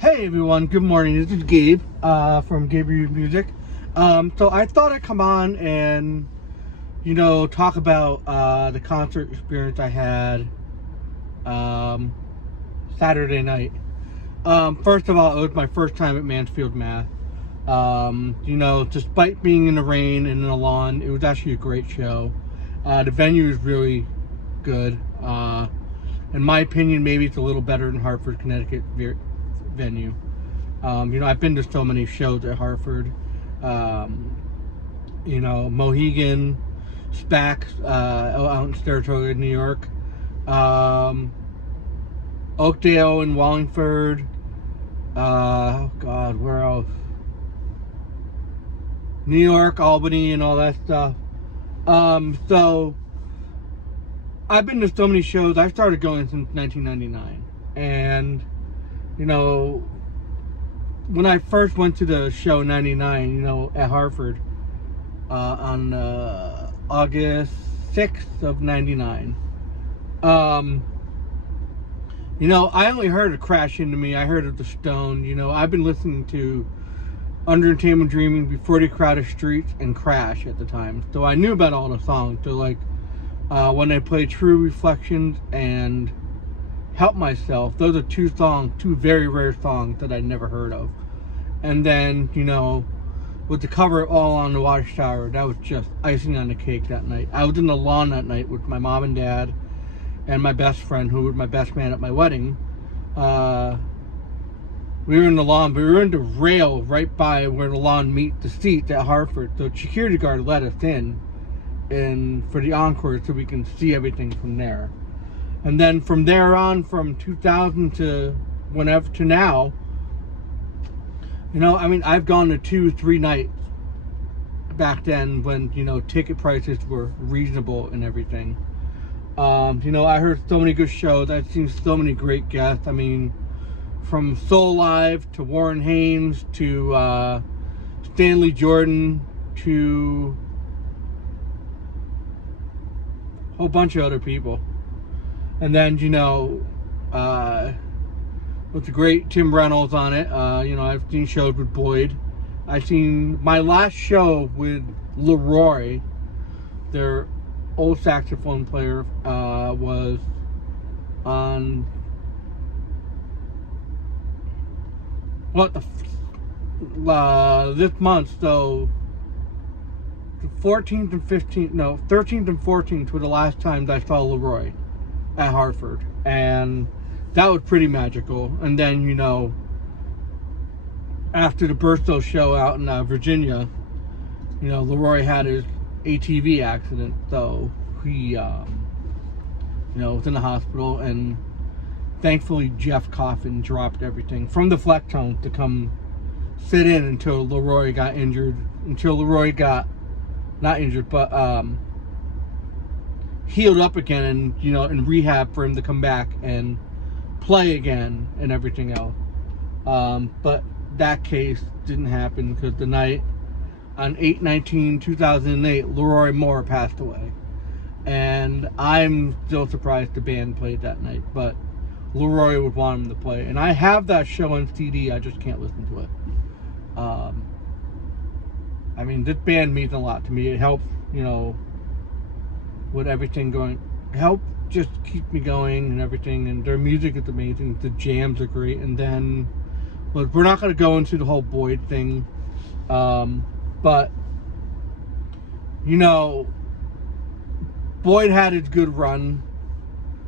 Hey everyone, good morning. This is Gabe from Gabe Review Music. So I thought I'd come on and, talk about the concert experience I had Saturday night. First of all, it was my first time at Mansfield, Mass. Despite being in the rain and in the lawn, it was actually a great show. The venue is really good. In my opinion, maybe it's a little better than Hartford, Connecticut venue. I've been to so many shows at Hartford. Mohegan, SPAC, out in Saratoga, New York. Oakdale and Wallingford. Where else? New York, Albany, and all that stuff. So I've been to so many shows. I started going since 1999, and when I first went to the show in 99, at Hartford, on August 6th of 99, I only heard it Crash Into Me. I heard of the Stone. I've been listening to Under Entertainment Dreaming, Before the Crowded Streets, and Crash at the time. So I knew about all the songs. So when they played True Reflections and Help Myself, those are two very rare songs that I'd never heard of. And then, with the cover of All on the Watchtower, that was just icing on the cake that night. I was in the lawn that night with my mom and dad and my best friend, who was my best man at my wedding. We were in the lawn, but we were in the rail right by where the lawn meets the seats at Hartford. So security guard let us in and for the encore so we can see everything from there. And then from there on, from 2000 to whenever to now, I've gone to 2-3 nights back then when, ticket prices were reasonable and everything. I heard so many good shows. I've seen so many great guests. From Soul Live to Warren Haynes to Stanley Jordan to a whole bunch of other people. And then, with the great Tim Reynolds on it, I've seen shows with Boyd. I've seen my last show with Leroy, their old saxophone player, was on this month. So the 13th and 14th were the last times I saw Leroy at Hartford, and that was pretty magical. And then after the Burstow show out in Virginia, Leroy had his ATV accident, so he was in the hospital, and thankfully Jeff Coffin dropped everything from the Flectone to come sit in until Leroy got injured, not injured, but healed up again, and in rehab for him to come back and play again and everything else. But that case didn't happen because the night on 8/19/2008, Leroy Moore passed away, and I'm still surprised the band played that night, but Leroy would want him to play, and I have that show on CD. I just can't listen to it. This band means a lot to me. It helps, with everything going, help just keep me going and everything, and their music is amazing. The jams are great. And then, but we're not going to go into the whole Boyd thing, but Boyd had his good run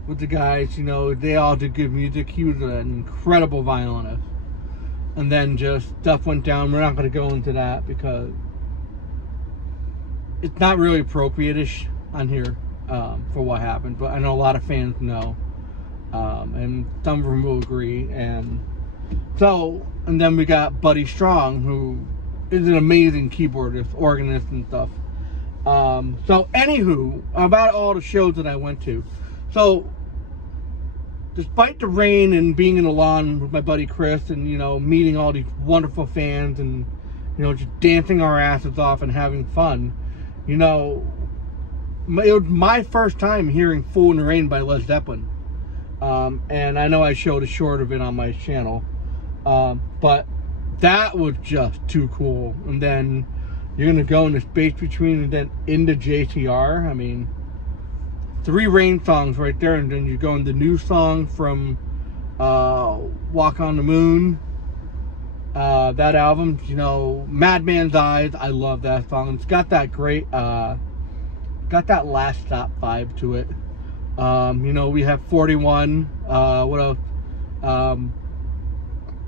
with the guys. They all did good music. He was an incredible violinist, and then just stuff went down. We're not going to go into that because it's not really appropriate-ish on here for what happened, but I know a lot of fans know, and some of them will agree. And then we got Buddy Strong, who is an amazing keyboardist, organist, and stuff. So anywho, about all the shows that I went to. So despite the rain and being in the lawn with my buddy Chris, and meeting all these wonderful fans, and just dancing our asses off and having fun, it was my first time hearing Fool in the Rain by Led Zeppelin. And I know I showed a short of it on my channel. But that was just too cool. And then you're gonna go in the space between and then into JTR. I mean, 3 Rain songs right there, and then you go into new song from Walk on the Moon. That album, you know, Madman's Eyes. I love that song. It's got that great, got that Last Stop vibe to it. You know, we have 41. What else?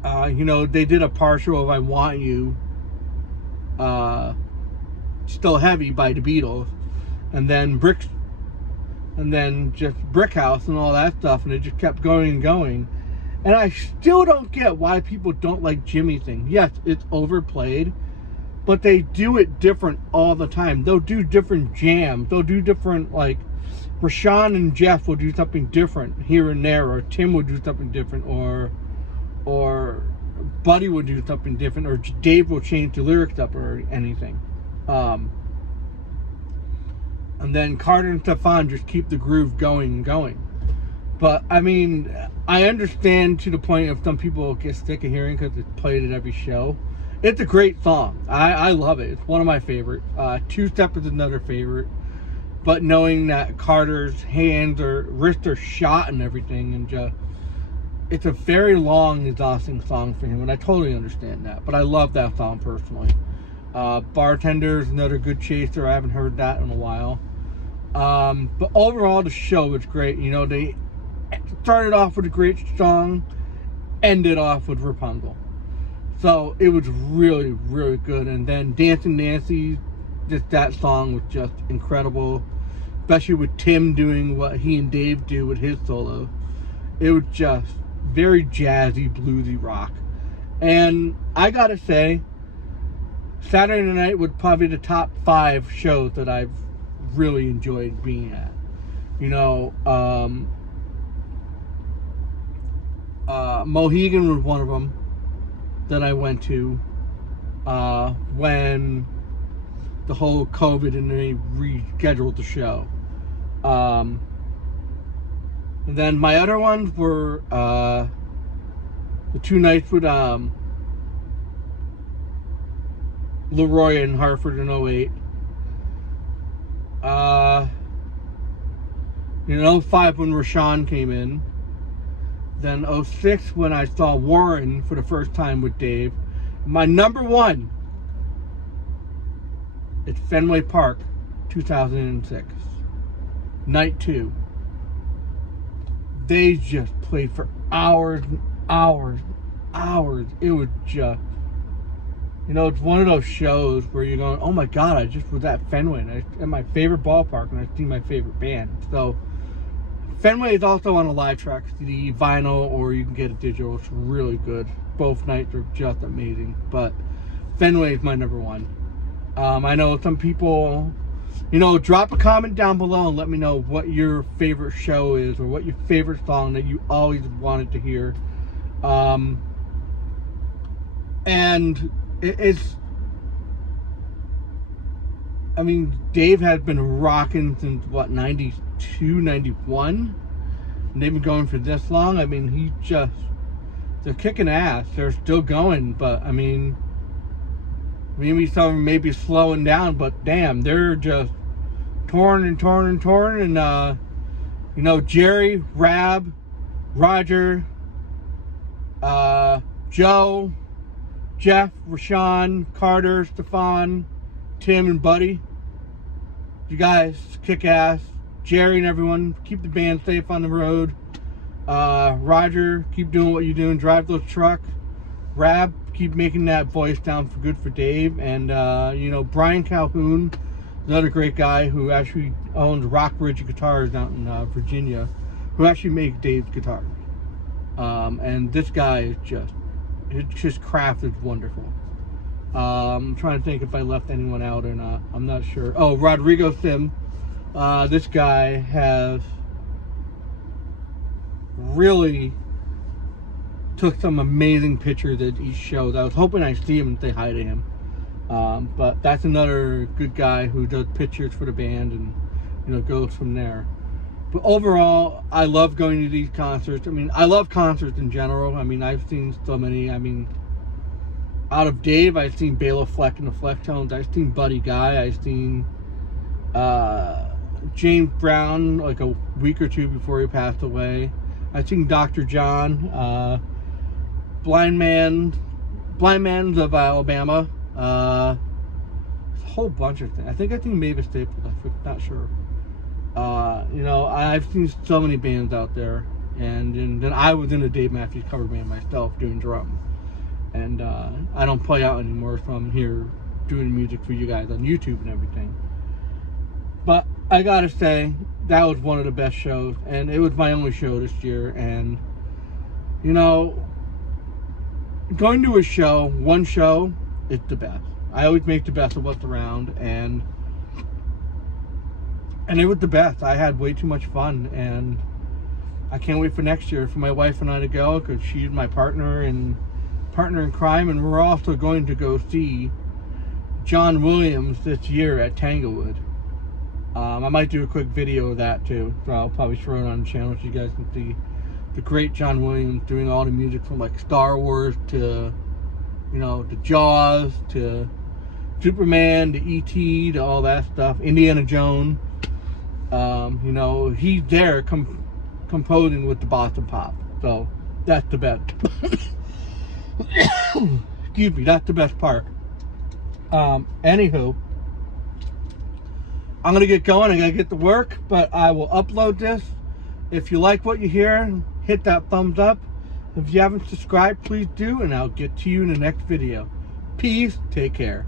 You know, they did a partial of I Want You. Still Heavy by the Beatles, and then Bricks, and then just Brick House and all that stuff, and it just kept going and going. And I still don't get why people don't like Jimmy thing. Yes, it's overplayed, but they do it different all the time. They'll do different jams. They'll do different, like, Rashawn and Jeff will do something different here and there, or Tim will do something different, or Buddy will do something different, or Dave will change the lyrics up or anything. And then Carter and Stefan just keep the groove going and going. But, I mean, I understand to the point of some people get sick of hearing because it's played at every show. It's a great song. I love it. It's one of my favorites. Two Step is another favorite. But knowing that Carter's hands or wrists are shot and everything, and just, it's a very long, exhausting song for him, and I totally understand that. But I love that song personally. Bartender is another good chaser. I haven't heard that in a while. But overall, the show was great. You know, they started off with a great song, ended off with Rapunzel. So it was really, really good. And then Dancing Nancy, just that song was just incredible. Especially with Tim doing what he and Dave do with his solo. It was just very jazzy, bluesy rock. And I gotta say, Saturday night was probably the top 5 shows that I've really enjoyed being at. You know, Mohegan was one of them that I went to when the whole COVID and they rescheduled the show. And then my other ones were the 2 nights with Leroy in Hartford in 08. In 05 when Rashawn came in. Then 06 when I saw Warren for the first time with Dave. My number 1, it's Fenway Park, 2006. Night 2. They just played for hours and hours and hours. It was just, it's one of those shows where you're going, oh my God, I just was at Fenway and at my favorite ballpark and I see my favorite band. So Fenway is also on a live track CD, vinyl, or you can get it digital. It's really good. Both nights are just amazing. But Fenway is my number 1. I know some people, drop a comment down below and let me know what your favorite show is or what your favorite song that you always wanted to hear. And it's, Dave has been rocking since, 92, 91? And they've been going for this long. They're kicking ass. They're still going, but, maybe some maybe slowing down, but damn, they're just touring and touring and touring. And, Jerry, Rab, Roger, Joe, Jeff, Rashawn, Carter, Stefan, Tim, and Buddy. You guys kick ass. Jerry and everyone, keep the band safe on the road. Roger, keep doing what you're doing. Drive those trucks. Rab, keep making that voice down for good for Dave. And, Brian Calhoun, another great guy who actually owns Rockbridge Guitars out in Virginia, who actually makes Dave's guitars. And this guy is his craft is wonderful. I'm trying to think if I left anyone out or not. I'm not sure. Oh, Rodrigo Sim. This guy has really took some amazing pictures at each show. I was hoping I'd see him and say hi to him. But that's another good guy who does pictures for the band and, goes from there. But overall, I love going to these concerts. I mean, I love concerts in general. I mean, I've seen so many. I mean, out of Dave, I've seen Bela Fleck and the Flecktones. I've seen Buddy Guy. I've seen James Brown like a week or two before he passed away. I've seen Dr. John, Blind Man's of Alabama. A whole bunch of things. I think Mavis Staples. I'm not sure. You know, I've seen so many bands out there, and then I was in a Dave Matthews cover band myself doing drums, and I don't play out anymore, so I'm here doing music for you guys on YouTube and everything. But I gotta say, that was one of the best shows, and it was my only show this year. And you know, going to a show, one show, it's the best. I always make the best of what's around, and it was the best. I had way too much fun, and I can't wait for next year for my wife and I to go, because she's my partner in crime, and we're also going to go see John Williams this year at Tanglewood. I might do a quick video of that too, so I'll probably throw it on the channel so you guys can see the great John Williams doing all the music from like Star Wars to, you know, to Jaws to Superman to E.T. to all that stuff, Indiana Jones. You know, he's there composing with the Boston Pop, so that's the best. Excuse me, that's the best part. Anywho, I'm gonna get going. I gotta get to work, but I will upload this. If you like what you hear, hit that thumbs up. If you haven't subscribed, please do, and I'll get to you in the next video. Peace. Take care.